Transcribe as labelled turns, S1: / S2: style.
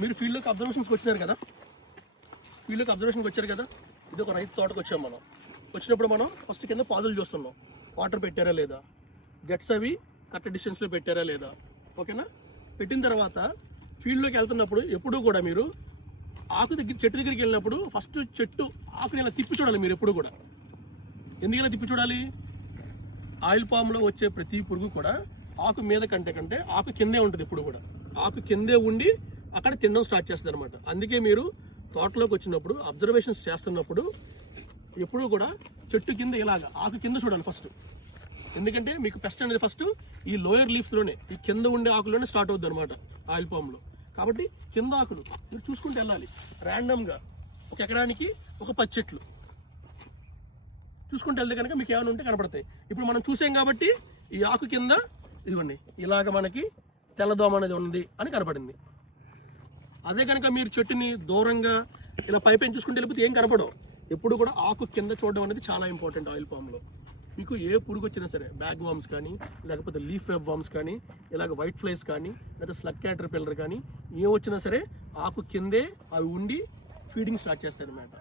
S1: మీరు ఫీల్డ్లోకి అబ్జర్వేషన్స్కి వచ్చినారు కదా? ఫీల్డ్లోకి అబ్జర్వేషన్కి వచ్చారు కదా? ఇది ఒక రైతు తోటకు వచ్చాం మనం. వచ్చినప్పుడు మనం ఫస్ట్ కింద పాదులు చూస్తున్నాం. వాటర్ పెట్టారా లేదా? గట్స్ అవి కరెక్ట్ డిస్టెన్స్లో పెట్టారా లేదా? ఓకేనా పెట్టిన తర్వాత ఫీల్డ్లోకి వెళ్తున్నప్పుడు ఎప్పుడూ కూడా మీరు ఆకు దగ్గర చెట్టు దగ్గరికి వెళ్ళినప్పుడు ఫస్ట్ చెట్టు ఆకుని ఇలా తిప్పి చూడాలి మీరు ఎప్పుడు కూడా. ఎందుకు ఇలా తిప్పి చూడాలి? ఆయిల్ పామ్లో వచ్చే ప్రతి పురుగు కూడా ఆకు మీద కంటే కంటే ఆకు కిందే ఉంటుంది ఎప్పుడు కూడా. ఆకు కిందే ఉండి అక్కడ తినడం స్టార్ట్ చేస్తుంది అనమాట అందుకే మీరు తోటలోకి వచ్చినప్పుడు అబ్జర్వేషన్స్ చేస్తున్నప్పుడు ఎప్పుడూ కూడా చెట్టు కింద ఇలాగా ఆకు కింద చూడాలి ఫస్ట్ ఎందుకంటే మీకు పెస్ట్ అనేది ఫస్ట్ ఈ లోయర్ లీఫ్లోనే ఈ కింద ఉండే ఆకులోనే స్టార్ట్ అవుద్ది అనమాట ఆయిల్ పామ్లో కాబట్టి కింద ఆకులు మీరు చూసుకుంటూ వెళ్ళాలి. ర్యాండమ్గా ఒక ఎకరానికి ఒక పది చెట్లు. చూసుకుంటూ వెళ్తే కనుక మీకు ఏమైనా ఉంటే కనపడతాయి. ఇప్పుడు మనం చూసాం కాబట్టి ఈ ఆకు కింద ఇదిగోండి ఇలాగ మనకి తెల్లదోమ అనేది ఉంది అని కనపడింది. అదే కనుక మీరు చెట్టుని దూరంగా ఇలా పైపైన చూసుకుంటే వెళ్ళిపోతే ఏం కనపడవు. ఎప్పుడు కూడా ఆకు కింద చూడడం అనేది చాలా ఇంపార్టెంట్ ఆయిల్ పామ్లో మీకు ఏ పురుగు వచ్చినా సరే బ్యాగ్ వామ్స్ కానీ లేకపోతే లీఫ్ వెబ్ వామ్స్ కానీ ఇలాగ వైట్ ఫ్లైస్ కానీ లేదా స్లగ్ క్యాటర్ పిల్లర్ కానీ ఏం వచ్చినా సరే ఆకు కిందే అవి ఉండి ఫీడింగ్ స్టార్ట్ చేస్తాయి అన్నమాట